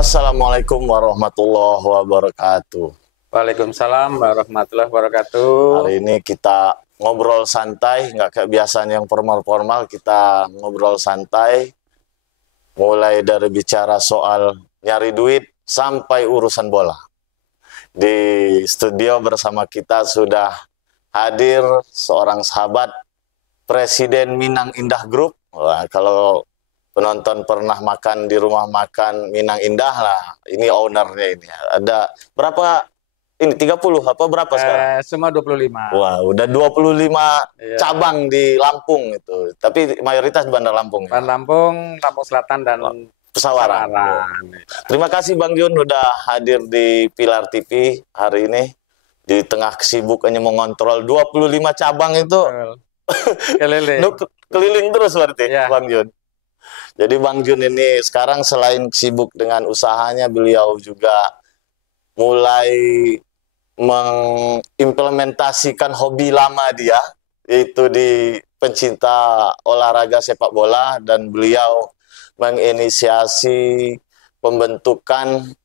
Assalamualaikum warahmatullahi wabarakatuh. Waalaikumsalam warahmatullahi wabarakatuh. Hari ini kita ngobrol santai, nggak kayak biasanya yang formal-formal. Kita ngobrol santai, mulai dari bicara soal nyari duit sampai urusan bola. Di studio bersama kita sudah hadir seorang sahabat Presiden Minang Indah Group. Wah, kalau penonton pernah makan di rumah makan Minang Indah lah, ini ownernya ini. Ada berapa ini, 30 apa berapa sekarang? Semua 25. Wah, udah 25 Iya. cabang di Lampung itu. Tapi mayoritas Bandar Lampung ya. Lampung, Lampung Selatan dan Pesawaran. Terima kasih Bang Jun udah hadir di Pilar TV hari ini. Di tengah kesibukannya mengontrol 25 cabang itu. Keliling. Keliling terus berarti Iya. Bang Jun. Jadi Bang Jun ini sekarang selain sibuk dengan usahanya, beliau juga mulai mengimplementasikan hobi lama dia, yaitu di pencinta olahraga sepak bola, dan beliau menginisiasi pembentukan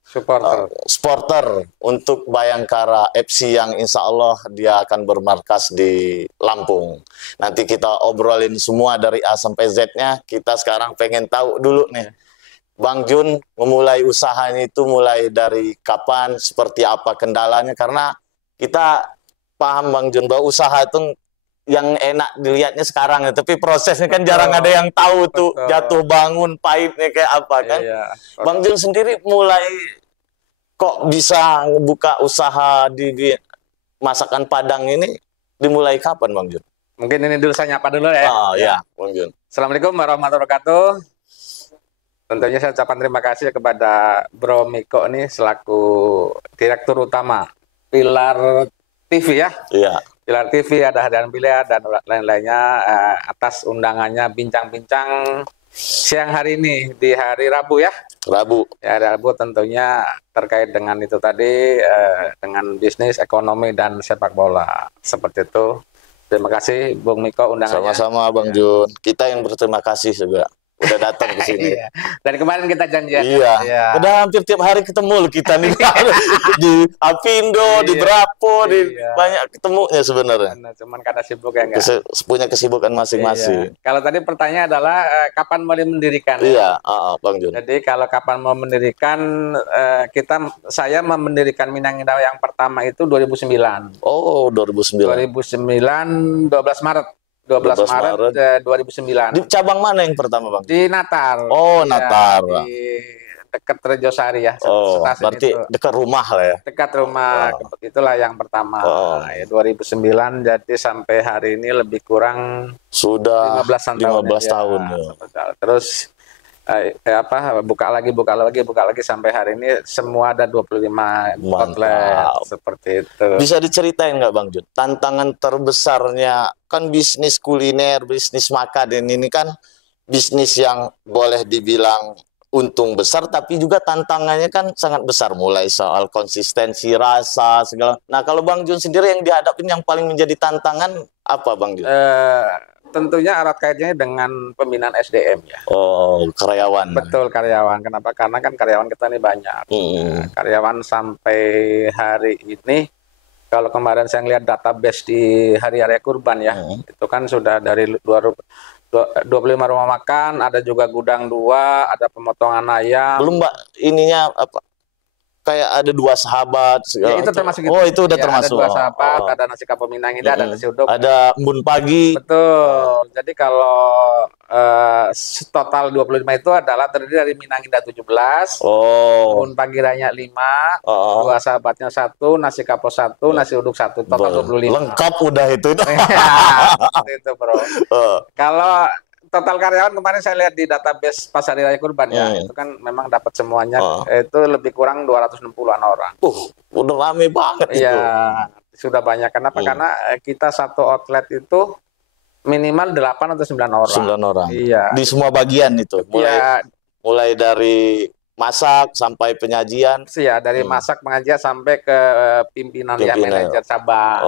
supporter untuk Bayangkara FC yang insya Allah dia akan bermarkas di Lampung. Nanti kita obrolin semua dari A sampai Z-nya. Kita sekarang pengen tahu dulu nih, Bang Jun memulai usahanya itu mulai dari kapan, seperti apa kendalanya, karena kita paham Bang Jun bahwa usaha itu yang enak dilihatnya sekarang ya, tapi prosesnya kan jarang ada yang tahu tuh, jatuh bangun pahitnya kayak apa kan. Bang Jun sendiri mulai kok bisa ngebuka usaha di masakan Padang ini dimulai kapan Bang Jun? Mungkin ini dulu saya nyapa dulu ya. Oh ya, Bang Jun. Assalamualaikum warahmatullahi wabarakatuh. Tentunya saya ucapkan terima kasih kepada Bro Miko nih selaku Direktur Utama Pilar TV ya. Iya. Pilar TV, ada Hadian Biliar dan lain-lainnya atas undangannya bincang-bincang siang hari ini di hari Rabu ya. Rabu. Ya, Rabu tentunya terkait dengan itu tadi, dengan bisnis, ekonomi, dan sepak bola. Seperti itu. Terima kasih Bung Miko undangannya. Sama-sama Bang Jun. Kita yang berterima kasih juga udah datang ke sini. Iya. Dari kemarin kita janjian. Iya. Udah hampir tiap hari ketemu loh kita nih. Di Apindo, di Brapo, di banyak ketemunya sebenarnya. Cuman karena sibuk ya enggak. Punya kesibukan masing-masing. Kalau tadi pertanyaan adalah kapan mulai mendirikan? Iya, Bang Jun. Jadi kalau kapan mau mendirikan, saya mendirikan Minang Indah yang pertama itu 2009. Oh, 2009. 2009, 12 Maret. 12 Maret 2009. Di cabang mana yang pertama Bang? Di Natar. Oh, ya, Natar. Di dekat Rejosari ya. Oh, berarti itu dekat rumah lah ya. Dekat rumah. Itulah yang pertama. 2009 jadi sampai hari ini lebih kurang sudah 15 tahun. Ya. Terus buka lagi sampai hari ini semua ada 25 outlet seperti itu. Bisa diceritain nggak Bang Jun? Tantangan terbesarnya kan bisnis kuliner, bisnis makanan ini kan bisnis yang boleh dibilang untung besar, tapi juga tantangannya kan sangat besar, mulai soal konsistensi rasa segala. Nah kalau Bang Jun sendiri yang dihadapin yang paling menjadi tantangan apa Bang Jun? Tentunya erat kaitannya dengan pembinaan SDM ya. Oh, karyawan. Betul, karyawan. Kenapa? Karena kan karyawan kita ini banyak. Karyawan sampai hari ini, kalau kemarin saya lihat database di Hari Raya Kurban ya, itu kan sudah dari 25 rumah makan, ada juga gudang 2, ada pemotongan ayam. Belum Mbak, ininya apa? Kayak ada 2 sahabat segala. Ya, itu termasuk itu. Oh, itu udah termasuk. Ada 2 sahabat, ada nasi kapau Minang Indah, ada nasi uduk. Ada embun pagi. Betul. Jadi kalau total 25 itu adalah terdiri dari Minang Indah 17. Embun pagi raya 5. 2 sahabatnya 1, nasi kapau 1, nasi uduk 1, total 25. Lengkap udah itu. Itu, Bro. Kalau total karyawan kemarin saya lihat di database pas Hari Raya Kurban ya, itu kan memang dapat semuanya, itu lebih kurang 260-an orang. Udah rame banget itu. Iya, sudah banyak. Kenapa? Karena kita satu outlet itu minimal 8 atau 9 orang. 9 orang. Iya. Di semua bagian itu. Mulai dari masak sampai penyajian. Iya, dari masak, pengajian sampai ke pimpinan ya, manajer cabang.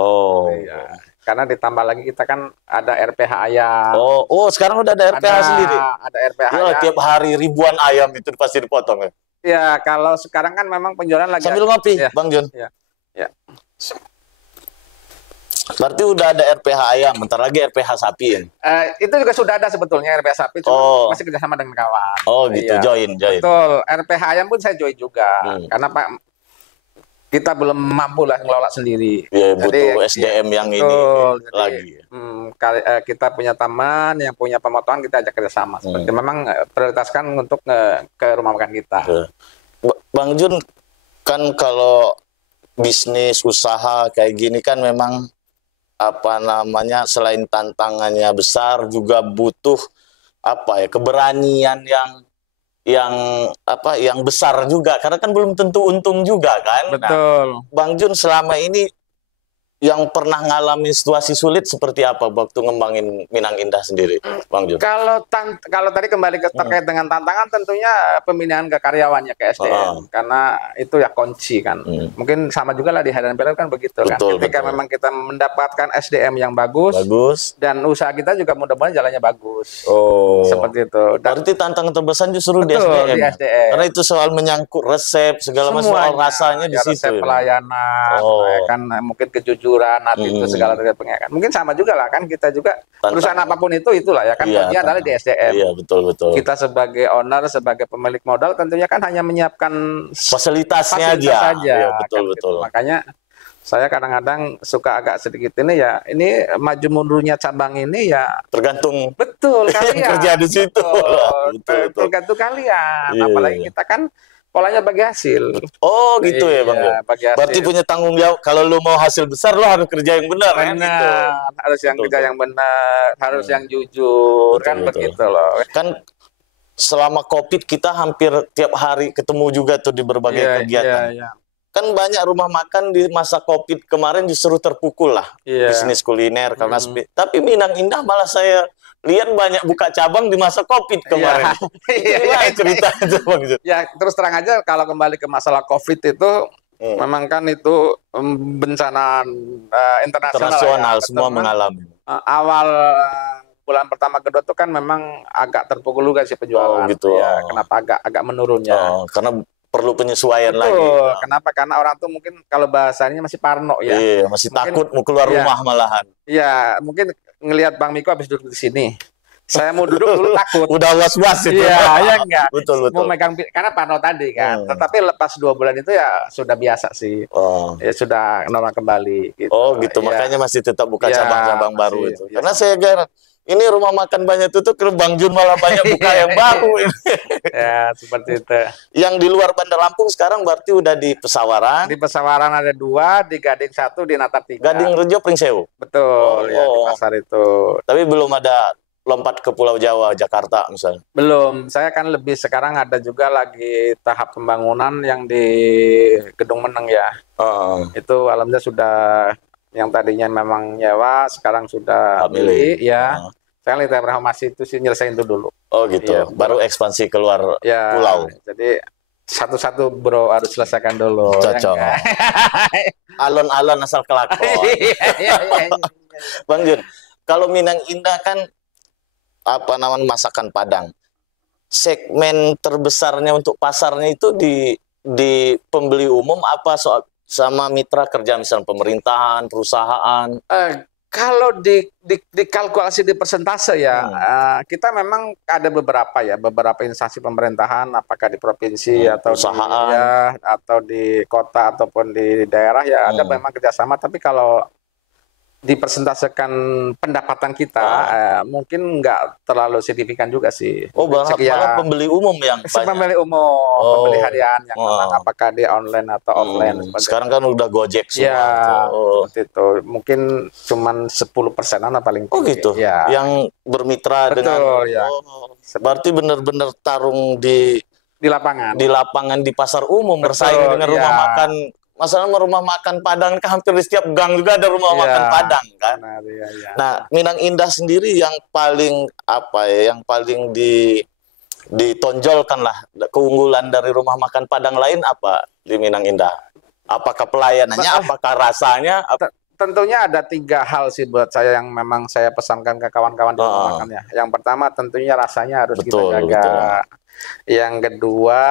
Iya. Karena ditambah lagi kita kan ada RPH ayam. Oh, sekarang udah ada RPH sendiri. Ada RPH ayam. Tiap hari ribuan ayam itu pasti dipotong ya. Ya, kalau sekarang kan memang penjualan lagi Sambil ngopi, ya, Bang Jun. ya, ya. Berarti udah ada RPH ayam, bentar lagi RPH sapi ya? Itu juga sudah ada sebetulnya RPH sapi, cuma masih kerjasama dengan kawan. Oh gitu, Iya. join. Betul, RPH ayam pun saya join juga, karena Pak kita belum mampu lah ngelola sendiri. Ya, butuh SDM yang betul, ini lagi. Kita punya taman yang punya pemotongan, kita ajak kerjasama. Seperti memang prioritaskan untuk ke rumah makan kita. Bang Jun, kan kalau bisnis usaha kayak gini kan memang apa namanya, selain tantangannya besar juga butuh apa ya, keberanian yang besar juga, karena kan belum tentu untung juga kan. Betul. Nah, Bang Jun selama ini yang pernah ngalamin situasi sulit seperti apa waktu ngembangin Minang Indah sendiri, Bang Jun? Kalau tadi kembali terkait dengan tantangan, tentunya pembinaan ke karyawannya, ke SDM, karena itu ya kunci kan. Mungkin sama juga lah di Haidan Peler kan begitu kan. Ketika memang kita mendapatkan SDM yang bagus, dan usaha kita juga mudah-mudahan jalannya bagus. Seperti itu. Berarti tantangan terbesar justru di SDM. Karena itu soal menyangkut resep segala macam, soal rasanya di situ. Resep pelayanan, kan mungkin kejujuran itu segala pengen. Mungkin sama juga lah kan, kita juga perusahaan apapun itulah ya kan, kuncinya adalah di SDM. Iya, betul. Kita sebagai owner, sebagai pemilik modal tentunya kan hanya menyiapkan fasilitasnya aja. Iya, betul. Gitu. Makanya saya kadang-kadang suka agak sedikit ini ya, ini maju mundurnya cabang ini ya tergantung kalian kerja di situ. Betul. Tergantung kalian. Apalagi kita kan polanya bagi hasil. Oh gitu ya Bang. Berarti punya tanggung jawab, kalau lu mau hasil besar lu harus kerja yang benar kan gitu. Harus yang kerja yang benar, harus yang jujur, kan begitu loh. Kan selama Covid kita hampir tiap hari ketemu juga tuh di berbagai kegiatan. Kan banyak rumah makan di masa Covid kemarin justru terpukul lah bisnis kuliner karena tapi Minang Indah malah saya lihat banyak buka cabang di masa Covid kemarin. Cerita aja Bang. Ya terus terang aja, kalau kembali ke masalah Covid itu memang kan itu bencana internasional ya, semua mengalami. Awal bulan pertama kedua itu kan memang agak terpukul juga sih penjualan. Ya, kenapa agak menurunnya? Karena perlu penyesuaian lagi. Kenapa? Karena orang tuh mungkin kalau bahasanya masih parno ya. Iya, masih mungkin, takut mau keluar rumah malahan. Iya, mungkin ngelihat Bang Miko habis duduk di sini. Saya mau duduk dulu takut. Udah was-was itu. Iya, enggak. Betul. Mau megang karena parno tadi kan. Tetapi lepas 2 bulan itu ya sudah biasa sih. Ya sudah normal kembali gitu. Oh, gitu. Makanya masih tetap buka cabang-cabang baru itu. Karena saya garant ini rumah makan banyak tutup, ke Bang Jun malah banyak buka yang baru. Ya, seperti itu. Yang di luar Bandar Lampung sekarang berarti udah di Pesawaran. Di Pesawaran ada 2, di Gading 1, di Natar 3. Gading Rejo, Pringsewu. Betul, ya di pasar itu. Tapi belum ada lompat ke Pulau Jawa, Jakarta misalnya. Belum. Saya kan lebih sekarang ada juga lagi tahap pembangunan yang di Gedung Meneng ya. Itu alhamdulillah sudah, yang tadinya memang nyewa sekarang sudah milik ya. Saya lihat masih itu sih nyelesain itu dulu. Oh gitu. Ya, baru ekspansi keluar pulau. Jadi satu-satu bro harus selesaikan dulu. Cocok. Alon-alon asal kelakon. Bang Jun, kalau Minang Indah kan apa namanya masakan Padang. Segmen terbesarnya untuk pasarnya itu di pembeli umum apa sama mitra kerja misalnya pemerintahan, perusahaan? Kalau dikalkulasi di persentase ya, kita memang ada beberapa instansi pemerintahan, apakah di provinsi atau perusahaan atau di kota ataupun di daerah ya ada memang kerjasama. Tapi kalau dipersentasekan pendapatan kita mungkin nggak terlalu signifikan juga sih. Oh, malah pembeli umum yang banyak. Pembeli umum, pembeli harian yang apakah dia online atau offline. Sekarang kan udah Gojek semua. Ya, seperti itu. Mungkin cuman 10%-an paling tinggi. Oh gitu. Ya. Yang bermitra dengan. Ya. Berarti benar-benar tarung di lapangan. Di lapangan di pasar umum bersaing dengan rumah makan. Masalahnya rumah makan Padang kan hampir di setiap gang juga ada rumah makan Padang kan. Nah, Minang Indah sendiri yang paling yang paling ditonjolkan lah keunggulan dari rumah makan Padang lain apa di Minang Indah? Apakah pelayanannya, apakah rasanya? Tentunya ada 3 hal sih buat saya yang memang saya pesankan ke kawan-kawan di rumah makan ya. Yang pertama tentunya rasanya harus kita jaga. Yang kedua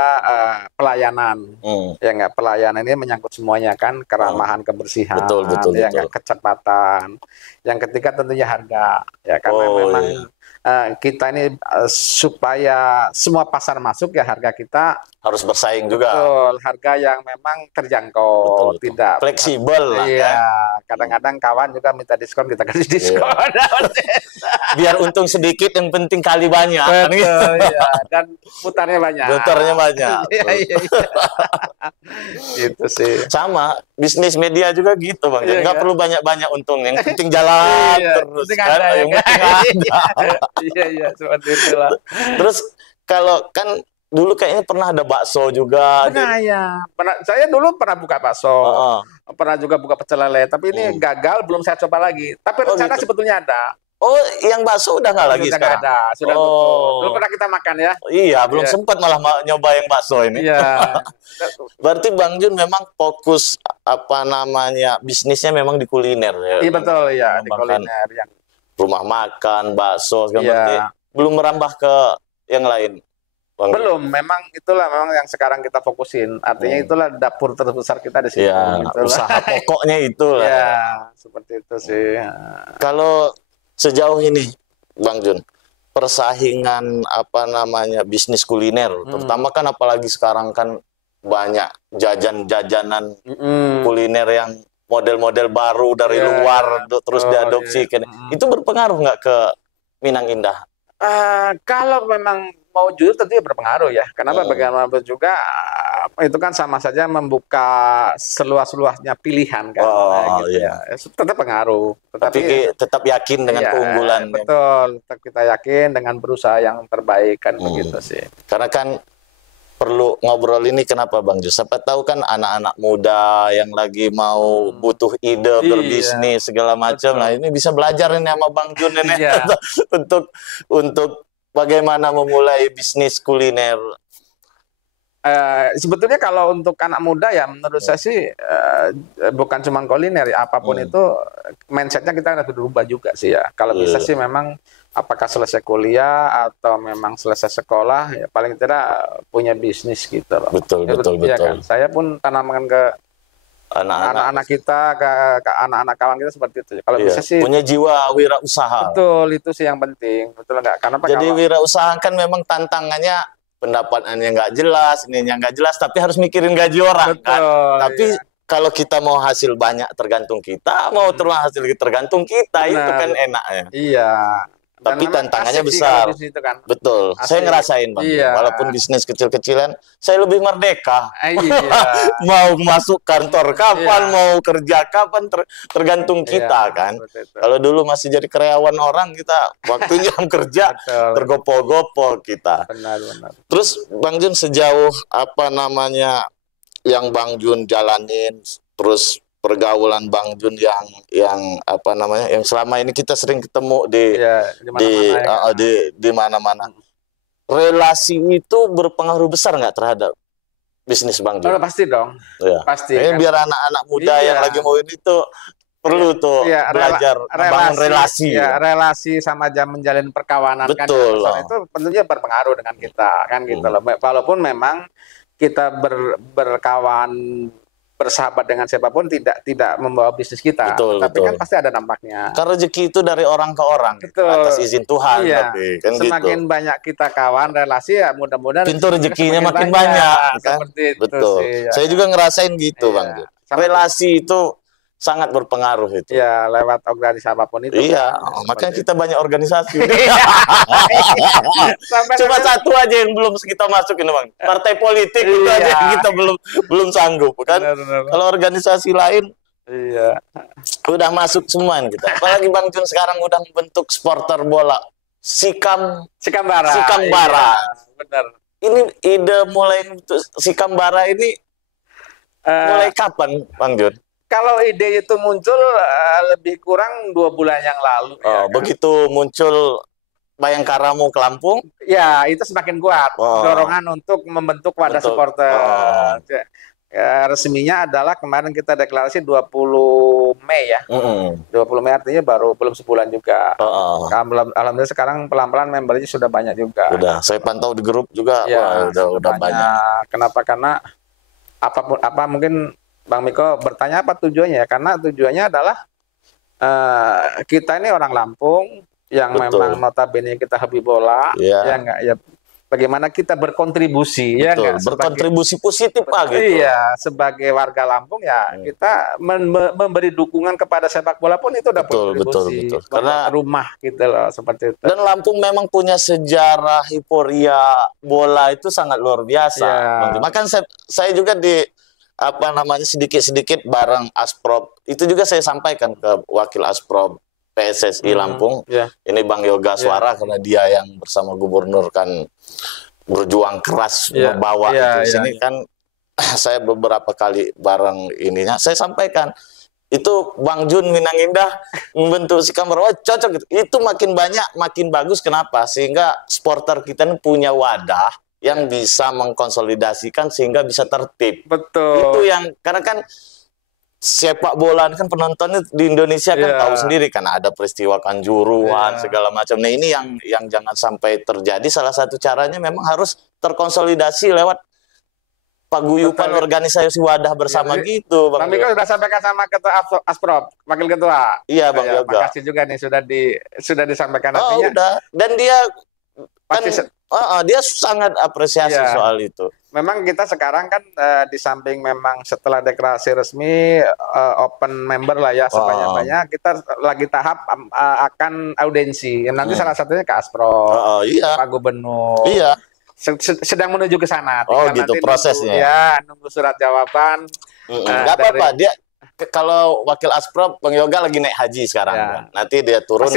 pelayanan. Ya nggak, pelayanan ini menyangkut semuanya kan, keramahan, kebersihan, betul, ya nggak, kecepatan. Yang ketiga tentunya harga. Ya karena memang kita ini supaya semua pasar masuk ya harga kita harus bersaing juga. Betul, harga yang memang terjangkau, tidak fleksibel lah. Iya, kadang-kadang kawan juga minta diskon, kita kasih diskon. Biar untung sedikit, yang penting kali banyak. Betul, iya. Dan putarnya banyak. Putarnya banyak. Iya. Gitu sih. Sama, bisnis media juga gitu Bang. Nggak perlu banyak-banyak untung, yang penting jalan terus. Yang penting ada. Iya, seperti itulah. Terus kalau kan dulu kayaknya pernah ada bakso juga. Pernah ya. Saya dulu pernah buka bakso. Pernah juga buka pecel lele. Tapi ini gagal, belum saya coba lagi. Tapi rencana sebetulnya ada. Oh, yang bakso udah nggak lagi sekarang? Sudah ada. Sudah tutup. Dulu pernah kita makan ya. Iya, belum sempat malah nyoba yang bakso ini. Iya. Berarti Bang Jun memang fokus bisnisnya memang di kuliner ya. Iya betul ya, di kuliner yang rumah makan, bakso, berarti belum merambah ke yang lain. Bang. Belum, itulah yang sekarang kita fokusin. Artinya itulah dapur terbesar kita di sini. Ya, usaha pokoknya itulah. Ya, seperti itu sih. Kalau sejauh ini, Bang Jun, persaingan bisnis kuliner, terutama kan apalagi sekarang kan banyak jajanan kuliner yang model-model baru dari luar terus diadopsi. Itu berpengaruh nggak ke Minang Indah? Kalau memang mau jujur tentunya berpengaruh ya. Kenapa? Bagaimanapun juga itu kan sama saja membuka seluas-luasnya pilihan kan. Tetap pengaruh. Tapi tetap yakin dengan keunggulan. Betul. Tetap kita yakin dengan berusaha yang terbaik kan begitu sih. Karena kan perlu ngobrol ini kenapa Bang Jus? Siapa tahu kan anak-anak muda yang lagi mau butuh ide berbisnis segala macam. Nah ini bisa belajar ini sama Bang Jun ini untuk bagaimana memulai bisnis kuliner. Sebetulnya kalau untuk anak muda ya menurut saya sih bukan cuma kuliner ya, apapun itu mindsetnya kita harus berubah juga sih ya. Kalau bisa sih memang apakah selesai kuliah atau memang selesai sekolah ya paling tidak punya bisnis gitu loh. Betul. Kan? Saya pun tanamkan ke anak-anak kita, ke anak-anak kawan kita seperti itu. Kalau bisa sih punya jiwa wirausaha. Betul, itu sih yang penting. Betul enggak? Karena jadi wirausaha kan memang tantangannya pendapatannya nggak jelas, ininya nggak jelas, tapi harus mikirin gaji orang. Betul, kan. Tapi kalau kita mau hasil banyak tergantung kita, mau hasil tergantung kita, itu kan enaknya. Iya. Tapi tantangannya besar. Kan. Betul. Asik. Saya ngerasain Bang. Walaupun bisnis kecil-kecilan, saya lebih merdeka. Mau masuk kantor kapan, mau kerja kapan, tergantung kita kan. Kalau dulu masih jadi karyawan orang, kita waktunya jam kerja tergopoh-gopoh kita. Benar. Terus Bang Jun sejauh yang Bang Jun jalanin, terus pergaulan Bang Jun yang selama ini kita sering ketemu di mana-mana. Relasi itu berpengaruh besar nggak terhadap bisnis Bang Jun? Pasti dong. Pasti. Ini kan? Biar anak-anak muda yang lagi mau ini tuh perlu belajar membangun relasi. Relasi sama menjalin perkawanan. Betul. Kan, itu tentunya berpengaruh dengan kita kan gitu loh. Walaupun memang kita berkawan bersahabat dengan siapapun tidak membawa bisnis kita, tapi kan pasti ada dampaknya. Karena rezeki itu dari orang ke orang, atas izin Tuhan. Kan semakin banyak kita kawan relasi ya mudah-mudahan pintu rezekinya makin banyak. Kan? Betul. Saya juga ngerasain gitu Bang. Relasi itu sangat berpengaruh itu. Iya, lewat organisasi apapun itu. Iya, makanya kita banyak organisasi. Cuma satu aja yang belum kita masukin Bang. Partai politik itu aja yang kita belum sanggup kan. Kalau organisasi lain udah masuk semua kita. Apalagi Bang Jun sekarang udah membentuk supporter bola Sikambara. Benar. Ini ide mulai untuk Sikambara ini mulai kapan Bang Jun? Kalau ide itu muncul lebih kurang 2 bulan yang lalu. Begitu muncul Bayangkaramu ke Lampung? Ya, itu semakin kuat dorongan untuk membentuk wadah supporter. resminya adalah kemarin kita deklarasi 20 Mei ya. 20 Mei artinya belum sebulan juga. Alhamdulillah sekarang pelan-pelan membernya sudah banyak juga. Udah, saya pantau di grup juga. Ya, udah banyak. Kenapa? Karena mungkin Bang Miko bertanya apa tujuannya? Karena tujuannya adalah kita ini orang Lampung yang memang notabene kita hobi bola, ya enggak ya. Bagaimana kita berkontribusi, ya enggak? Berkontribusi positif Pak gitu. Iya, sebagai warga Lampung ya kita memberi dukungan kepada sepak bola pun itu udah kontribusi. Betul. Karena rumah gitu loh, seperti itu. Dan Lampung memang punya sejarah hiporia bola itu sangat luar biasa. Makanya saya juga sedikit-sedikit bareng Asprop itu juga saya sampaikan ke wakil Asprop PSSI Lampung, ini Bang Yoga Suara, karena dia yang bersama gubernur kan berjuang keras membawa itu di sini kan. Saya beberapa kali bareng ininya, saya sampaikan itu Bang Jun Minang Indah membentuk si kamar cocok gitu. Itu makin banyak makin bagus. Kenapa? Sehingga supporter kita ini punya wadah yang bisa mengkonsolidasikan sehingga bisa tertib. Betul. Itu yang karena kan sepak bola kan penontonnya di Indonesia kan tahu sendiri kan ada peristiwa kanjuruan segala macam. Nah ini yang jangan sampai terjadi. Salah satu caranya memang harus terkonsolidasi lewat paguyuban organisasi wadah bersama gitu. Bang Miko sudah sampaikan sama Ketua Asprop, Wakil Ketua. Iya Bang Yoga. Makasih juga nih sudah disampaikan artinya. Udah. Dan dia dia sangat apresiasi soal itu. Memang kita sekarang kan di samping memang setelah deklarasi resmi open member lah ya sebanyak-banyak, kita lagi tahap akan audiensi. Nanti salah satunya ke Asprop, Pak Gubernur. Iya. Sedang menuju ke sana. Gitu prosesnya. Nunggu surat jawaban. Nggak apa-apa, dia kalau wakil Asprop Bang Yoga lagi naik haji sekarang. Nanti dia turun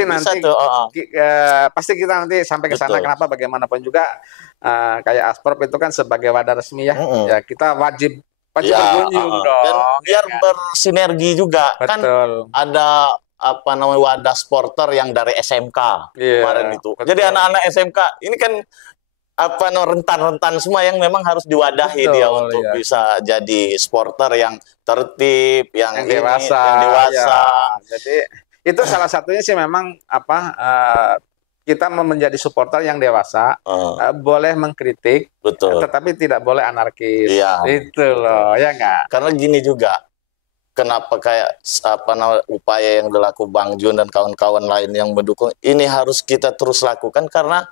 pasti kita nanti sampai ke sana. Kenapa? Bagaimanapun juga kayak Asprop itu kan sebagai wadah resmi ya. Ya kita wajib berkunjung dong. Dan biar bersinergi juga. Kan ada wadah supporter yang dari SMK kemarin itu. Jadi anak-anak SMK ini kan rentan-rentan semua yang memang harus diwadahi dia untuk bisa jadi supporter yang tertib, yang dewasa. Jadi itu salah satunya sih memang kita menjadi supporter yang dewasa, boleh mengkritik, tetapi tidak boleh anarkis. Itu loh, ya enggak? Karena gini juga, kenapa kayak upaya yang dilakukan Bang Jun dan kawan-kawan lain yang mendukung ini harus kita terus lakukan karena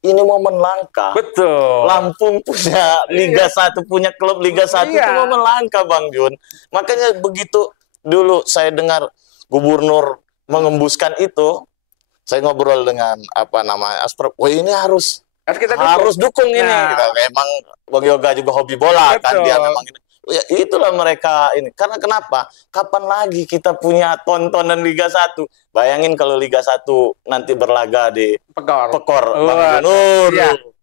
ini momen langka. Betul. Lampung punya Liga 1, punya klub Liga 1 itu momen langka Bang Jun. Makanya begitu dulu saya dengar gubernur mengembuskan itu, saya ngobrol dengan Asprop. Wah ini harus dukung ini. Emang Bang Yoga juga hobi bola. Betul. Kan dia memang ini. Ya, itulah mereka ini. Karena kenapa? Kapan lagi kita punya tontonan Liga 1? Bayangin kalau Liga 1 nanti berlaga di Pekor. Bang Nur.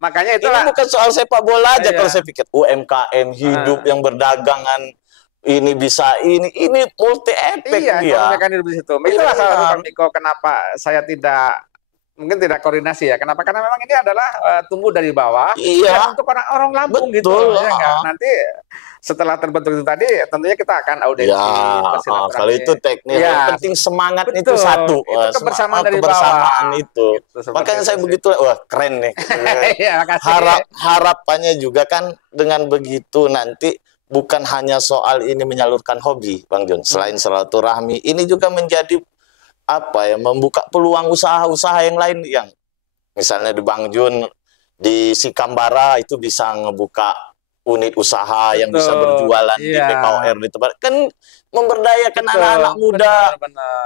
Makanya itulah. Ini bukan soal sepak bola aja kalau saya pikir. UMKM hidup yang berdagangan ini bisa ini multi efek mereka hidup di situ. Itulah salah satu kenapa saya mungkin tidak koordinasi ya. Kenapa? Karena memang ini adalah tumbuh dari bawah untuk orang Lampung. Betul. Gitu. Nanti setelah terbentuk itu tadi, tentunya kita akan audisi. Kalau itu teknis, yang penting semangat itu satu. Itu kebersamaan dari kebersamaan bawah. Itu. Makanya saya begitu, wah keren nih. Harapannya juga kan dengan begitu nanti bukan hanya soal ini menyalurkan hobi, Bang Jun. Selain silaturahmi, ini juga menjadi membuka peluang usaha-usaha yang lain yang misalnya di Bang Jun di Sikambara itu bisa ngebuka unit usaha yang bisa berjualan di PKOR di tempat kan memberdayakan anak-anak muda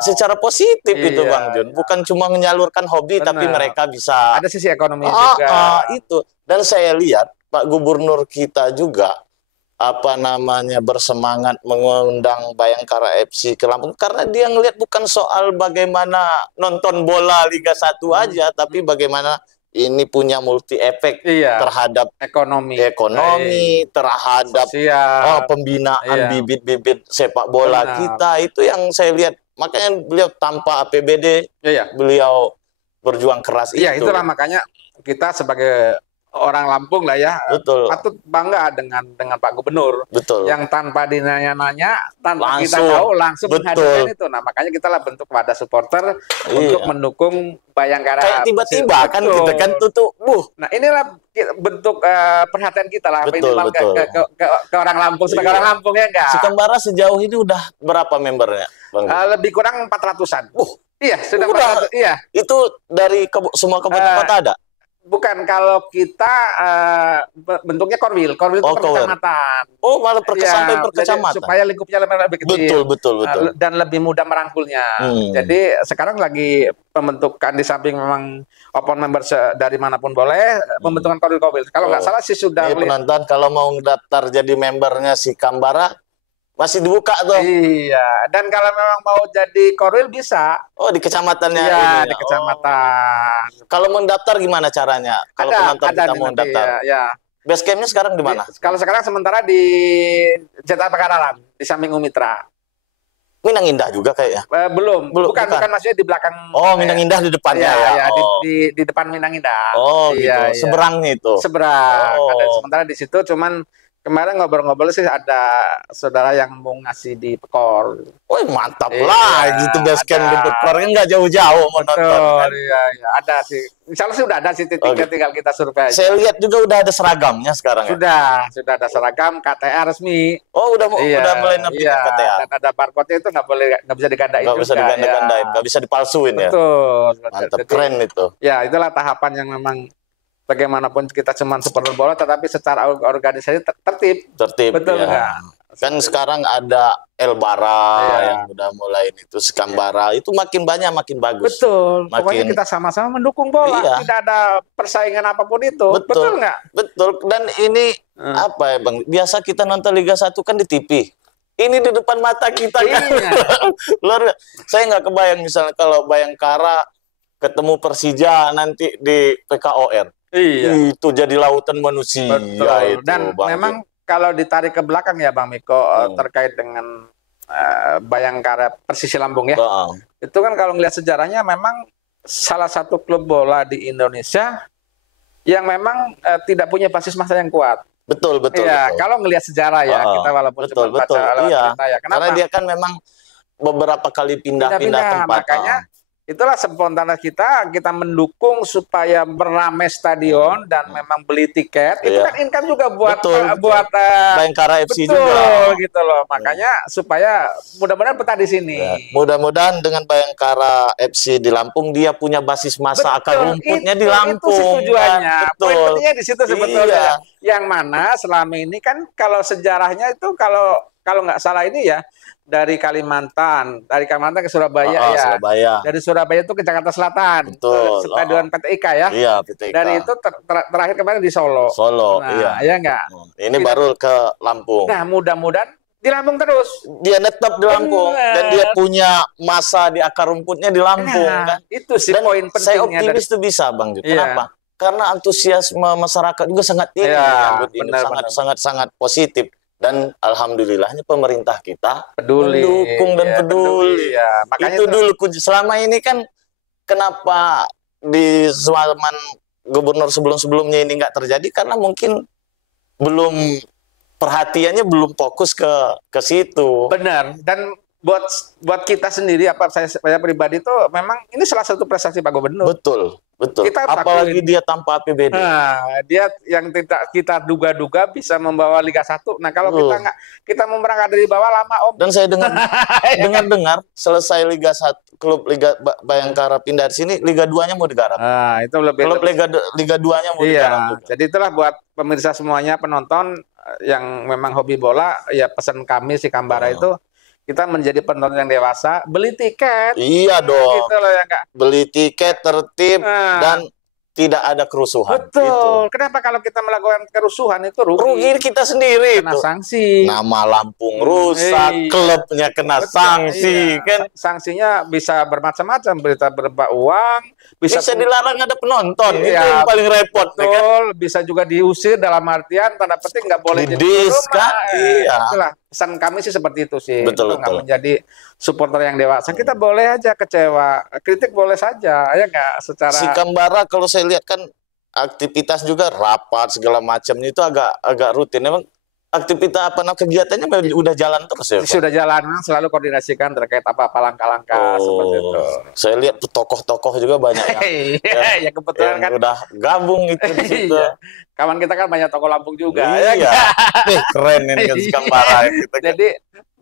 secara positif itu Bang Jun. Bukan cuma menyalurkan hobi tapi mereka bisa ada sisi ekonomi juga. Itu. Dan saya lihat Pak Gubernur kita juga bersemangat mengundang Bayangkara FC ke Lampung karena dia ngelihat bukan soal bagaimana nonton bola Liga 1 aja tapi bagaimana ini punya multi efek terhadap ekonomi terhadap pembinaan bibit-bibit sepak bola kita. Itu yang saya lihat. Makanya beliau tanpa APBD beliau berjuang keras itu. Itulah makanya kita sebagai orang Lampung lah ya, Betul. patut bangga dengan Pak Gubernur. Betul. Yang tanpa dinanya-nanya, tanpa kita Langsung. tahu langsung Betul. menghadirkan itu. Nah, makanya kita lah bentuk wadah supporter untuk mendukung Bayangkara. Kayak tiba-tiba kan kita kan tutup. Nah, inilah bentuk perhatian kita lah. Betul, minimal betul. Ke orang Lampung, sebagai orang Lampung ya enggak. Si Kembara sejauh ini udah berapa membernya, Bang? Lebih kurang 400-an. Iya, sudah Udah. 400. Iya. Itu dari semua kabupaten kota ada? Bukan, kalau kita bentuknya korwil itu per kecamatan. Oh, malah sampai per kecamatan. Supaya lingkupnya lebih kecil. Betul. Dan lebih mudah merangkulnya. Jadi sekarang lagi pembentukan, di samping memang open member dari manapun boleh, pembentukan korwil. Kalau nggak salah sih sudah. Ini penonton kalau mau daftar jadi membernya si Kambara masih dibuka tuh. Iya, dan kalau memang mau jadi korwil bisa. Oh, di kecamatannya. Iya, di kecamatan. Kalau mendaftar gimana caranya? Kalau penonton kita mau daftar. Ya. Base campnya sekarang di mana? Kalau sekarang sementara di Jeta Pekaralan, di samping Umitra. Minang Indah juga kayaknya. Bukan maksudnya di belakang. Oh, Minang Indah di depannya ya. Di depan Minang Indah. Oh, gitu. Iya. Seberangnya itu. Seberang. Sementara di situ cuman kemarin ngobrol-ngobrol sih ada saudara yang mau ngasih di Pekor. Oh, mantap lah gitu, base camp di Pekor kan nggak jauh-jauh menonton. Kan? Iya, ada sih. Insya Allah sih udah ada sih titiknya, tinggal kita survei. Saya lihat juga udah ada seragamnya sekarang. Sudah ada seragam KTA resmi. Oh, udah mulai nerbitkan KTA. Dan ada barcode-nya itu nggak bisa digandain. Nggak bisa digandain, nggak bisa dipalsuin ya. Betul. Mantap, keren itu. Ya, itulah tahapan yang memang bagaimanapun kita cuma supporter bola, tetapi secara organisasi tertib. Betul ya. Kan sekarang ada Elbara yang udah mulai itu, Skambara itu makin banyak, makin bagus. Betul. Pokoknya kita sama-sama mendukung bola. Tidak ada persaingan apapun itu. Betul nggak? Betul. Dan ini apa ya, Bang? Biasa kita nonton Liga 1 kan di TV. Ini di depan mata kita kan. Luar. Saya nggak kebayang misalnya kalau Bayangkara ketemu Persija nanti di PKOR. Iya. Itu jadi lautan manusia. Betul. Dan memang kalau ditarik ke belakang ya Bang Miko, terkait dengan Bayangkara Persisi Lampung ya. Itu kan kalau ngelihat sejarahnya memang salah satu klub bola di Indonesia yang memang tidak punya basis massa yang kuat. Betul. Iya, kalau ngelihat sejarah ya, kita walaupun cuma baca cerita ya. Kenapa? Karena dia kan memang beberapa kali pindah-pindah tempat. Makanya itulah spontan kita mendukung supaya beramai stadion dan memang beli tiket. Itu kan income juga buat Bayangkara FC juga. Betul gitu loh. Makanya supaya mudah-mudahan betah di sini. Ya, mudah-mudahan dengan Bayangkara FC di Lampung dia punya basis massa akar rumputnya di Lampung. Itu tujuannya. Poin pentingnya di situ sebetulnya. Iya. Yang mana selama ini kan kalau sejarahnya itu kalau nggak salah ini ya, dari Kalimantan ke Surabaya Surabaya. Dari Surabaya itu ke Jakarta Selatan. Betul. Stadion PT IKA ya. Iya, PT IKA. Dari itu terakhir kemarin di Solo. Iya. Iya enggak? Ini baru ke Lampung. Nah, mudah-mudahan di Lampung terus. Dia netap di Lampung dan dia punya masa di akar rumputnya di Lampung kan. Itu sih poin pentingnya. Saya optimis itu bisa, Bang. Kenapa? Karena antusiasme masyarakat juga sangat tinggi. Sangat positif. Dan alhamdulillahnya pemerintah kita mendukung dan peduli. Ya. Makanya itu dulu kunci. Selama ini kan kenapa di zaman gubernur sebelum-sebelumnya ini nggak terjadi karena mungkin perhatiannya belum fokus ke situ. Benar. Dan buat kita sendiri, saya pribadi itu memang ini salah satu prestasi Pak Gubernur. Betul. Apalagi dia tanpa APBD. Nah, dia yang tidak kita duga-duga bisa membawa Liga 1. Nah, kalau kita mau berangkat dari bawah lama Om. Dan saya dengar selesai Liga 1, klub Liga Bayangkara pindah di sini, Liga 2-nya mau digarap. Nah, itu lebih Liga 2-nya mau digarap juga. Jadi itulah buat pemirsa semuanya, penonton yang memang hobi bola, ya pesan kami si Kambara itu kita menjadi penonton yang dewasa, beli tiket. Iya dong. Gitu loh ya Kak. Beli tiket tertib dan tidak ada kerusuhan. Betul. Kenapa kalau kita melakukan kerusuhan itu rugi kita sendiri. Kena sanksi. Nama Lampung rusak, klubnya kena sanksi, kan? Sanksinya bisa bermacam-macam, berita berupa uang, bisa dilarang ada penonton. Itu yang paling repot. Betul. Kan? Bisa juga diusir dalam artian tanda petik nggak boleh di rumah. Iya. Itulah pesan kami sih seperti itu sih. Betul. Nggak menjadi supporter yang dewasa. Kita boleh aja kecewa, kritik boleh saja, ya nggak secara. Si Kambara kalau saya lihat kan aktivitas juga rapat segala macam itu agak rutin. Emang aktivitas apa kegiatannya udah jalan terus ya, Pak? Sudah jalan, selalu koordinasikan terkait apa langkah-langkah seperti itu. Saya lihat tuh tokoh-tokoh juga banyak ya kebetulan kan udah gabung itu di situ. Kawan kita kan banyak tokoh Lampung juga. Iya. Keren ini kan Sikambara. Jadi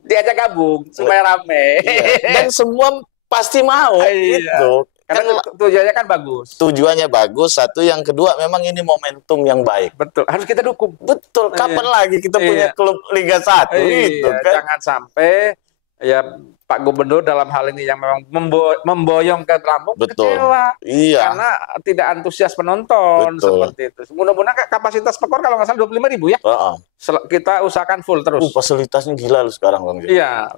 diajak gabung supaya rame. Dan semua pasti mau itu. Karena tujuannya kan bagus. Tujuannya bagus, satu. Yang kedua, memang ini momentum yang baik. Betul, harus kita dukung. Betul, kapan lagi kita punya klub Liga 1 gitu kan? Jangan sampai ya Pak Gubernur dalam hal ini yang memang memboyong ke Lampung kecewa. Iya. Karena tidak antusias penonton. Betul. Seperti itu. Mudah-mudahan kapasitas PEKOR kalau nggak salah 25.000 ya. Kita usahakan full terus. Fasilitasnya gila lu sekarang, Bang. Iya.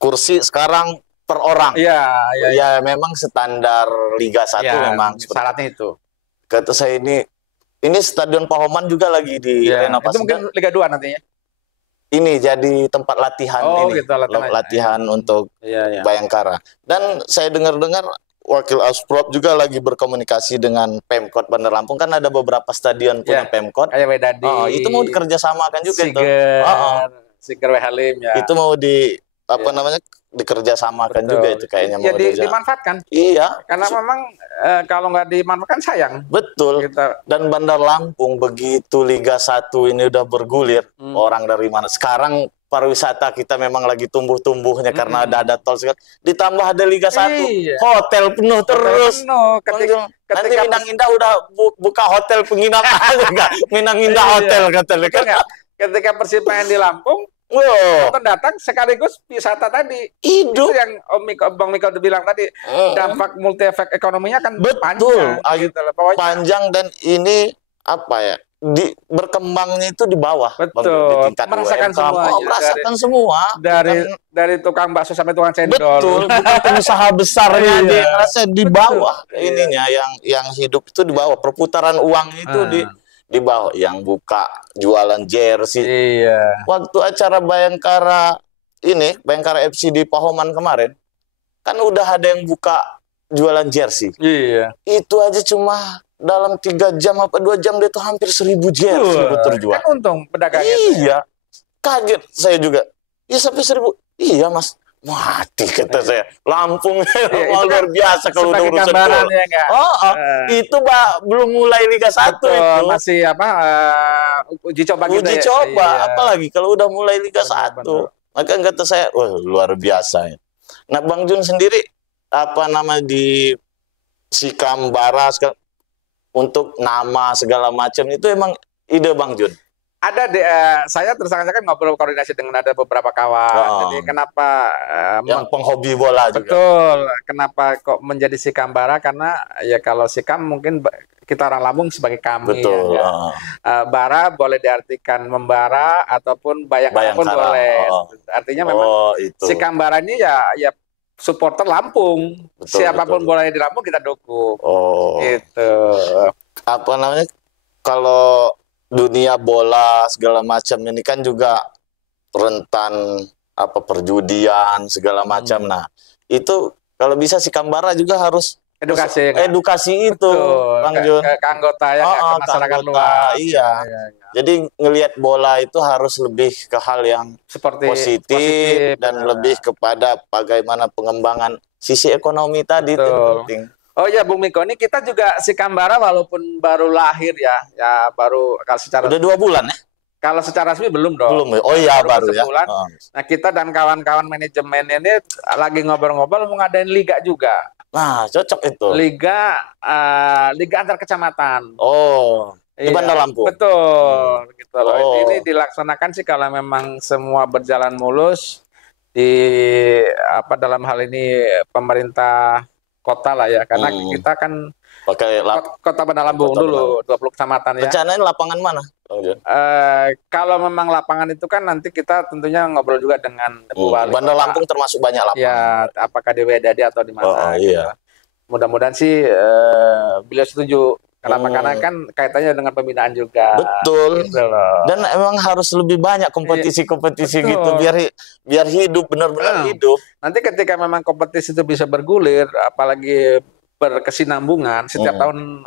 Kursi sekarang per orang. Iya. Memang standar Liga 1 memang syaratnya itu. Kata saya ini Stadion Pahoman juga lagi direnovasi. Itu mungkin Liga 2 nantinya. Ini jadi tempat latihan gitu, latihan untuk Bayangkara. Dan saya dengar-dengar Wakil Asprop juga lagi berkomunikasi dengan Pemkot Bandar Lampung, kan ada beberapa stadion punya Pemkot. Kayak Wedadi. Itu mau dikerjasamakan juga itu. Siger Halim ya. Itu mau dikerjasamakan juga itu kayaknya mau dimanfaatkan. Iya. Karena memang kalau nggak dimanfaatkan sayang. Betul. Dan Bandar Lampung begitu Liga 1 ini udah bergulir, orang dari mana? Sekarang pariwisata kita memang lagi tumbuh-tumbuhnya karena ada tol sekarang. Ditambah ada Liga 1, hotel penuh terus. Nanti Minang Indah udah buka hotel penginapan juga. Minang Indah hotel katanya. Ketika Persib main di Lampung, nonton datang sekaligus wisata tadi. Itu yang Bang Miko bilang tadi, dampak multi efek ekonominya kan panjang. Panjang dan ini berkembangnya itu di bawah. Betul. Merasakan semuanya. Merasakan semua. Dari tukang bakso sampai tukang cendol. Betul. Bukan pengusaha besarnya dia ngerasa di bawah ininya yang hidup itu di bawah. Perputaran uang itu di bawah, yang buka jualan jersey. Waktu acara Bayangkara FC di Pahoman kemarin, kan udah ada yang buka jualan jersey. Itu aja cuma dalam 3 jam apa 2 jam dia tuh hampir 1.000 jersey terjual. Kan untung pedagangnya. Iya. Kaget saya juga. Ya sampai 1.000. Iya, Mas. Mati kata saya. Lampung luar biasa kalau udah urusan bola. Itu belum mulai Liga 1 itu. Masih uji coba gitu. Uji coba, apalagi kalau udah mulai Liga 1. Maka kata saya, luar biasa. Nah, Bang Jun sendiri di Sikambara untuk nama segala macam itu emang ide Bang Jun? Ada saya terus terang kan ngobrol koordinasi dengan ada beberapa kawan. Jadi kenapa yang penghobi bola juga. Betul. Kenapa kok menjadi Sikambara? Karena ya kalau Sikam mungkin kita orang Lampung sebagai kami. Betul. Bara boleh diartikan membara ataupun Bayangkara pun boleh. Artinya memang Sikambara ini ya supporter Lampung. Siapapun boleh di Lampung kita dukung. Gitu. Kalau dunia bola segala macam ini kan juga rentan perjudian segala macam. Nah, itu kalau bisa Sikambara juga harus edukasi itu, Bang Jun. Ke anggota ke masyarakat luas. Iya. Jadi ngelihat bola itu harus lebih ke hal yang positif dan lebih kepada bagaimana pengembangan sisi ekonomi tadi itu penting. Oh ya, Bung Miko, ini kita juga Sikambara walaupun baru lahir ya baru kalau secara udah 2 bulan ya? Kalau secara resmi belum dong. Belum ya? Oh iya, baru ya. Nah, kita dan kawan-kawan manajemen ini lagi ngobrol-ngobrol mau ngadain liga juga. Nah, cocok itu. Liga antar kecamatan. Di Bandar Lampung. Betul, gitu loh. Ini dilaksanakan sih kalau memang semua berjalan mulus dalam hal ini pemerintah kota lah ya, karena kita kan pakai kota Bandar Lampung dulu 20 kecamatan ya. Rencananya lapangan mana? Kalau memang lapangan itu kan nanti kita tentunya ngobrol juga dengan Bandar Lampung termasuk banyak lapangan. Ya, apakah di Wedadi atau di mana? Mudah-mudahan sih beliau setuju. Kenapa? Karena kan kaitannya dengan pembinaan juga. Betul. Gitu loh. Dan emang harus lebih banyak kompetisi-kompetisi gitu biar hidup, benar-benar hidup. Nanti ketika memang kompetisi itu bisa bergulir, apalagi berkesinambungan setiap tahun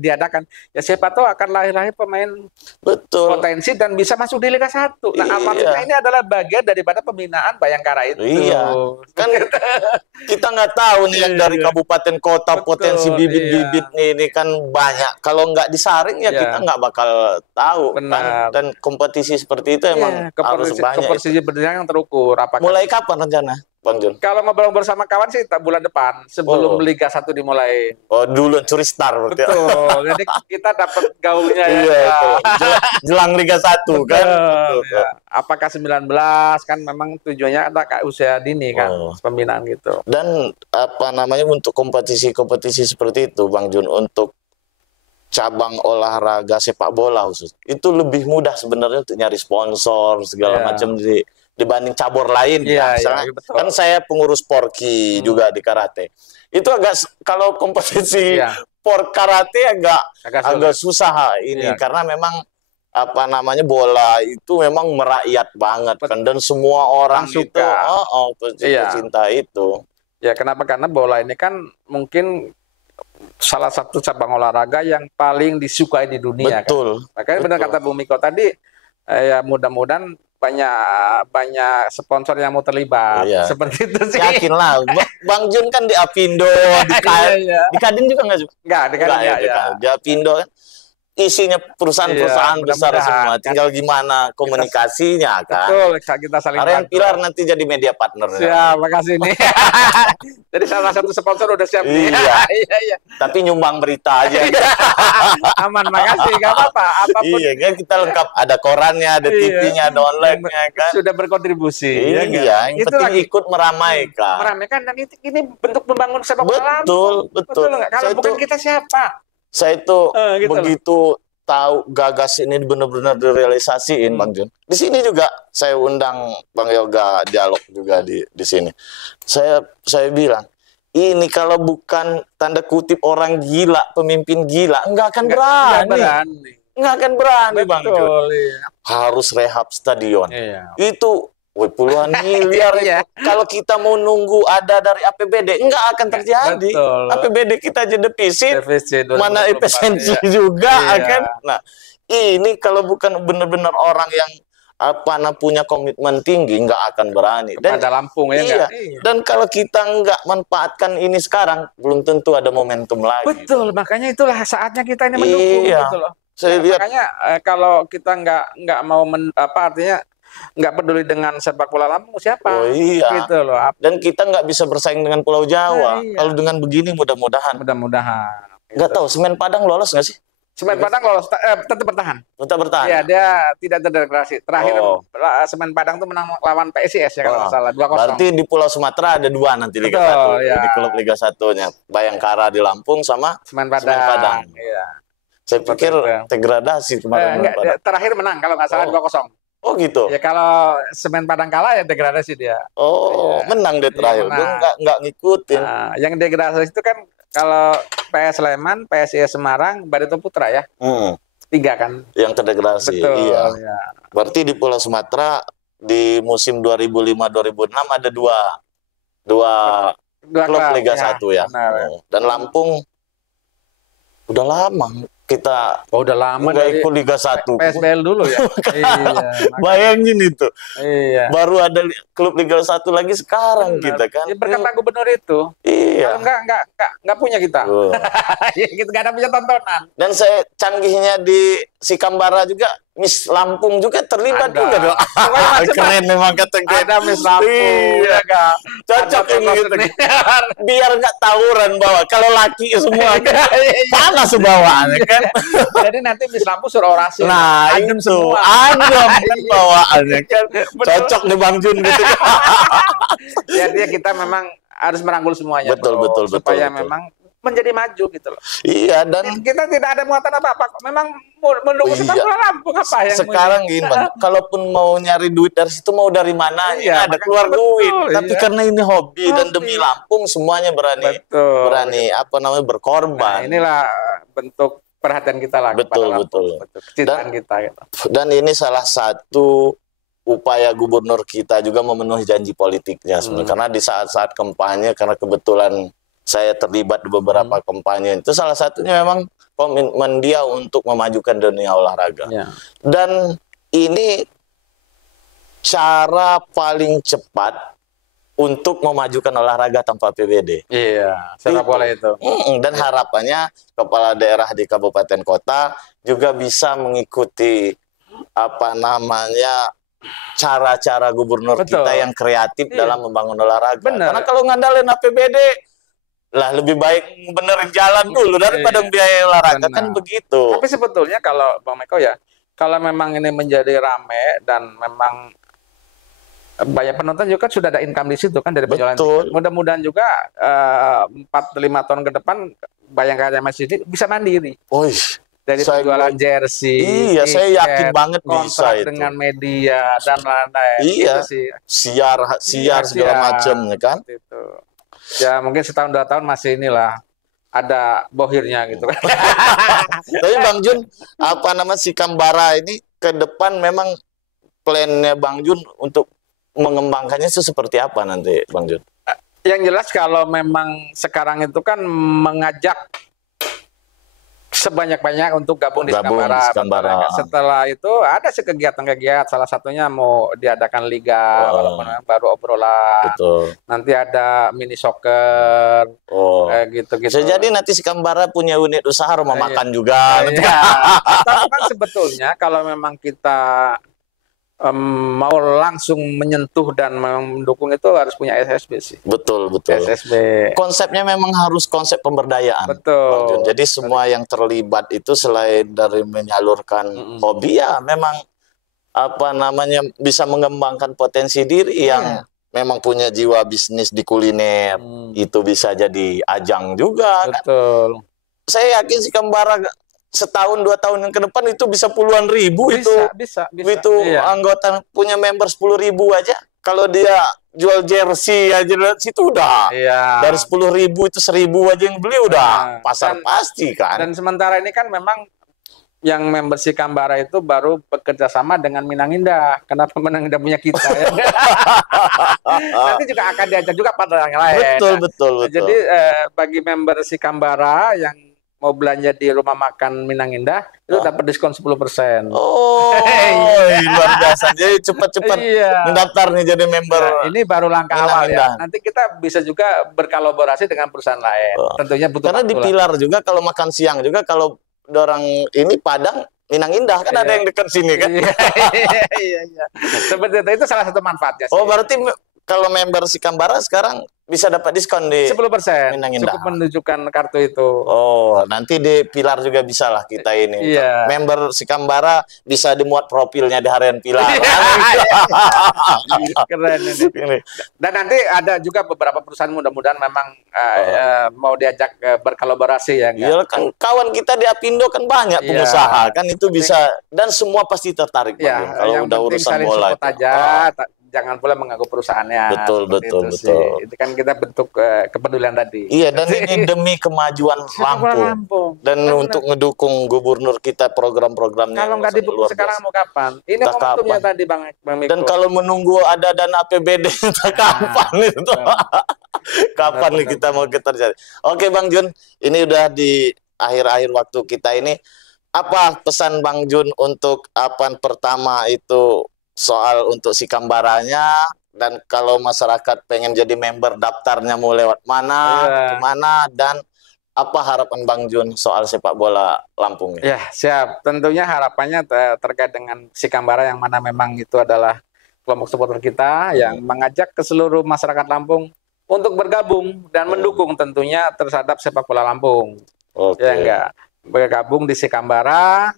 diadakan, ya siapa tahu akan lahir-lahir pemain Betul. potensi dan bisa masuk di Liga 1. Nah, maksudnya ini adalah bagian daripada pembinaan Bayangkara itu. Iya. Kan kita nggak tahu nih yang dari kabupaten kota. Betul, potensi bibit-bibit ini kan banyak. Kalau nggak disaring ya kita nggak bakal tahu. Kan? Dan kompetisi seperti itu emang harus banyak. Kompetisi berjalan yang terukur. Mulai kapan rencana, Bang Jun? Kalau ngobrol bersama kawan sih bulan depan, sebelum Liga 1 dimulai. Oh, dulu curi star berarti. Betul. Jadi kita dapat gaulnya jelang Liga 1 kan. Ya. Apakah 19 kan memang tujuannya ada usia dini kan, pembinaan gitu. Dan apa namanya untuk kompetisi-kompetisi seperti itu, Bang Jun, untuk cabang olahraga sepak bola khusus, itu lebih mudah sebenarnya untuk nyari sponsor segala macam dibanding cabur lain. Kan saya pengurus Porki juga di karate. Itu agak, kalau kompetisi por karate agak susah ini karena memang apa namanya bola itu memang merakyat banget kan, dan semua orang suka pecinta itu. Ya kenapa? Karena bola ini kan mungkin salah satu cabang olahraga yang paling disukai di dunia. Betul. Kan? Makanya benar kata Bu Miko tadi, ya mudah-mudadan banyak sponsor yang mau terlibat. Seperti itu sih. Yakin lah. Bang Jun kan di Apindo, di Kadin juga nggak? Nggak, di Kadin di Apindo kan isinya perusahaan-perusahaan besar semua. Tinggal gimana komunikasinya kan. Betul, kita saling Arian Pilar nanti jadi media partner. Siap, makasih nih. Jadi salah satu sponsor udah siap. Iya. Tapi nyumbang berita aja. Aman, makasih. Gak apa-apa. Iya, kan kita lengkap. Ada korannya, ada TV-nya, ada online-nya kan. Sudah berkontribusi. Iya, yang penting ikut meramaikan. Meramaikan, dan ini bentuk membangun sepak bola. Betul. Kalau bukan kita siapa? Saya itu begitu tahu gagas ini benar-benar direalisasiin, Bang Jun. Di sini juga saya undang Bang Yoga dialog juga di sini. Saya bilang, ini kalau bukan tanda kutip orang gila, pemimpin gila, nggak akan berani. Nggak akan berani, Bang Jun. Harus rehab stadion. Itu puluhan miliar. Kalau kita mau nunggu ada dari APBD, nggak akan terjadi. APBD kita aja defisit, mana efisiensi juga kan. Nah, ini kalau bukan benar-benar orang yang punya komitmen tinggi, nggak akan berani. Dan pada Lampung ya. Dan kalau kita nggak manfaatkan ini sekarang, belum tentu ada momentum lagi. Betul, makanya itulah saatnya kita ini mendukung gitu loh. Makanya kalau kita nggak mau artinya nggak peduli dengan sepak bola Lampung siapa, gitu loh. Dan kita nggak bisa bersaing dengan Pulau Jawa. Kalau dengan begini mudah-mudahan. Nggak tahu Semen Padang lolos nggak sih? Semen Padang lolos, tetap bertahan. Ya, dia tidak terdegradasi. Terakhir Semen Padang tuh menang lawan PSIS ya kalau nggak salah 2-0. Berarti di Pulau Sumatera ada 2 nanti Liga 1. Di klub Liga 1-nya Bayangkara di Lampung sama Semen Padang. Saya pikir degradasi kemarin. Terakhir menang kalau nggak salah 2-0. Oh gitu. Ya kalau Semen Padang kalah ya degradasi dia. Menang deh terakhir. Gue nggak ngikutin. Yang degradasi itu kan kalau PS Sleman, PSIS Semarang, Barito Putra ya. 3 kan. Yang terdegradasi. Betul. Iya. Berarti di Pulau Sumatera di musim 2005-2006 ada dua klub Liga 1 ya. Dan Lampung udah lama kita udah lama nggak ikut Liga 1. PSBL dulu ya. Bayangin itu. Baru ada klub Liga 1 lagi sekarang kita kan. Berkat gubernur itu. Kalau nggak punya kita. Kita nggak ada punya tontonan. Dan saya canggihnya di Sikambara juga, Miss Lampung juga terlibat juga dong. Keren memang kata gue. Ada Miss Lampung. Cocok ini gitu. Biar nggak tawuran bawa. Kalau laki semua sama sebawaannya kan. Jadi nanti Miss Lampung suruh orasi. Nah, adem semua. Adem bawaannya kan. Cocok nih Bang Jun gitu. Jadi kita memang harus merangkul semuanya. Betul. Supaya memang menjadi maju gitu loh. Iya, dan kita tidak ada muatan apa-apa. Memang mendukung sepak bola Lampung apa yang sekarang gini Bang, kalaupun mau nyari duit dari situ mau dari mana? Ada keluar duit. Tapi karena ini hobi dan demi Lampung semuanya berani berkorban. Nah, inilah bentuk perhatian kita lah. Betul. Kecintaan kita gitu. Dan ini salah satu upaya gubernur kita juga memenuhi janji politiknya sebenarnya. Karena di saat-saat kampanye, karena kebetulan saya terlibat di beberapa kampanye. Itu salah satunya memang komitmen dia untuk memajukan dunia olahraga. Dan ini cara paling cepat untuk memajukan olahraga tanpa APBD. Iya, sepak bola itu. Dan harapannya kepala daerah di kabupaten kota juga bisa mengikuti cara-cara gubernur kita yang kreatif dalam membangun olahraga. Karena kalau ngandalin APBD lah lebih baik benerin jalan dulu daripada biaya olahraga. Kan begitu. Tapi sebetulnya kalau Bang Meko ya, kalau memang ini menjadi rame dan memang banyak penonton juga sudah ada income di situ kan dari penjualan. Mudah-mudahan juga 4-5 tahun ke depan Bayangkara Masjid ini bisa mandiri. Dari penjualan jersey, iya, saya yakin banget bisa itu. Dengan media dan lain-lain. Iya, siar segala macam ya kan. Itu. Ya mungkin setahun 2 tahun masih inilah ada bohirnya gitu kan. Tapi Bang Jun, si Kambara ini ke depan memang plannya Bang Jun untuk mengembangkannya itu seperti apa nanti, Bang Jun? Yang jelas kalau memang sekarang itu kan mengajak sebanyak-banyak untuk gabung di Sekambara. Setelah itu ada sih kegiatan-kegiatan, salah satunya mau diadakan liga, walaupun baru obrolan. Nanti ada mini soccer, gitu-gitu. Bisa jadi nanti Sekambara punya unit usaha rumah makan juga. Tapi kan sebetulnya kalau memang kita mau langsung menyentuh dan mendukung itu harus punya SSB sih. Betul. SSB. Konsepnya memang harus konsep pemberdayaan. Betul. Jadi semua yang terlibat itu selain dari menyalurkan hobi ya memang bisa mengembangkan potensi diri yang memang punya jiwa bisnis di kuliner. Itu bisa jadi ajang juga. Betul. Kan? Saya yakin si Kambara setahun 2 tahun yang ke depan itu bisa puluhan ribu bisa. Itu anggota punya member 10.000 aja. Kalau dia jual jersey aja situ udah dari 10.000 itu 1.000 aja yang beli udah pasar pasti kan. Dan sementara ini kan memang yang member si Kambara itu baru bekerja sama dengan Minang Indah. Kenapa Minang Indah punya kita ya? Nanti juga akan diajak juga pada yang lain. Betul. Jadi bagi member si Kambara yang mau belanja di rumah makan Minang Indah itu dapat diskon 10%. Luar biasa. Jadi cepat-cepat mendaftar nih jadi member. Ini baru langkah awal ya. Nanti kita bisa juga berkolaborasi dengan perusahaan lain. Tentunya butuh karena di Pilar juga kalau makan siang juga kalau orang ini Padang Minang Indah kan ada yang dekat sini kan. Iya. Seperti itu salah satu manfaatnya sih. Berarti kalau member si Kambara sekarang bisa dapat diskon di 10%. Minang Indah. Cukup menunjukkan kartu itu. Nanti di Pilar juga bisa lah kita ini. Member si Kambara bisa dimuat profilnya di harian Pilar. Keren ini. Dan nanti ada juga beberapa perusahaan mudah-mudahan memang mau diajak berkolaborasi ya. Iya kan kawan kita di Apindo kan banyak pengusaha kan itu bisa dan semua pasti tertarik kalau udah urusan bola. Jangan pula mengaku perusahaannya. Betul. Itu kan kita bentuk kepedulian tadi. Iya, dan ini demi kemajuan Lampung. Dan untuk ngedukung gubernur kita program-programnya. Kalau nggak didukung sekarang mau kapan? Ini momentumnya tadi Bang Miko. Dan kalau menunggu ada dana APBD kapan itu? Kapan nih kita mau terjadi? Oke Bang Jun, ini udah di akhir-akhir waktu kita ini. Apa pesan Bang Jun untuk pertama itu soal untuk si Kambaranya, dan kalau masyarakat pengen jadi member daftarnya mau lewat mana, kemana, dan apa harapan Bang Jun soal sepak bola Lampung ini? Ya siap, tentunya harapannya terkait dengan si Kambara yang mana memang itu adalah kelompok supporter kita yang mengajak ke seluruh masyarakat Lampung untuk bergabung dan mendukung tentunya terhadap sepak bola Lampung. Ya enggak, bergabung di si Kambara.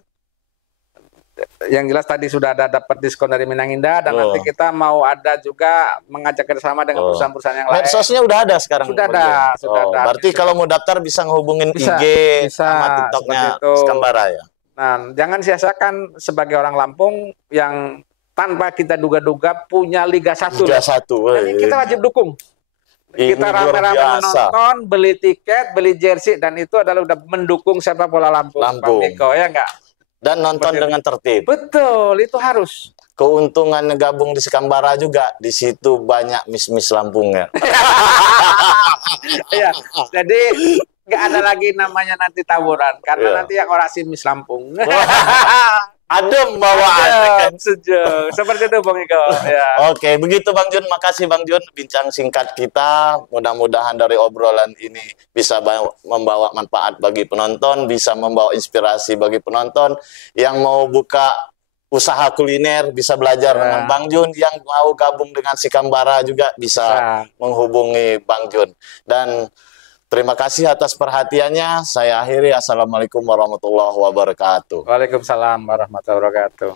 Yang jelas tadi sudah ada dapat diskon dari Minang Indah dan nanti kita mau ada juga mengajak kerjasama dengan perusahaan-perusahaan yang lain. Medsosnya udah ada sekarang? Sudah ada. Berarti kalau mau daftar bisa ngehubungin IG sama TikToknya Kambara ya? Nah, jangan sia-siakan sebagai orang Lampung yang tanpa kita duga-duga punya Liga 1. Liga 1. Ini kita wajib dukung. Kita rame-rame menonton, beli tiket, beli jersey, dan itu adalah udah mendukung sepak bola Lampung. Bang Miko, ya enggak? Dan nonton dengan tertib. Betul, itu harus. Keuntungan gabung di Sekambara juga, di situ banyak mis-mis Lampungnya. Ya, jadi nggak ada lagi namanya nanti tawuran karena Iya. nanti yang orasi Miss Lampung. Adem bawaannya kan. Sejuk. Seperti itu Bang Iko. Ya. Oke, begitu Bang Jun. Makasih Bang Jun bincang singkat kita. Mudah-mudahan dari obrolan ini bisa membawa manfaat bagi penonton, bisa membawa inspirasi bagi penonton yang mau buka usaha kuliner, bisa belajar dengan Bang Jun, yang mau gabung dengan Sikambara juga bisa menghubungi Bang Jun. Dan terima kasih atas perhatiannya. Saya akhiri. Assalamualaikum warahmatullahi wabarakatuh. Waalaikumsalam warahmatullahi wabarakatuh.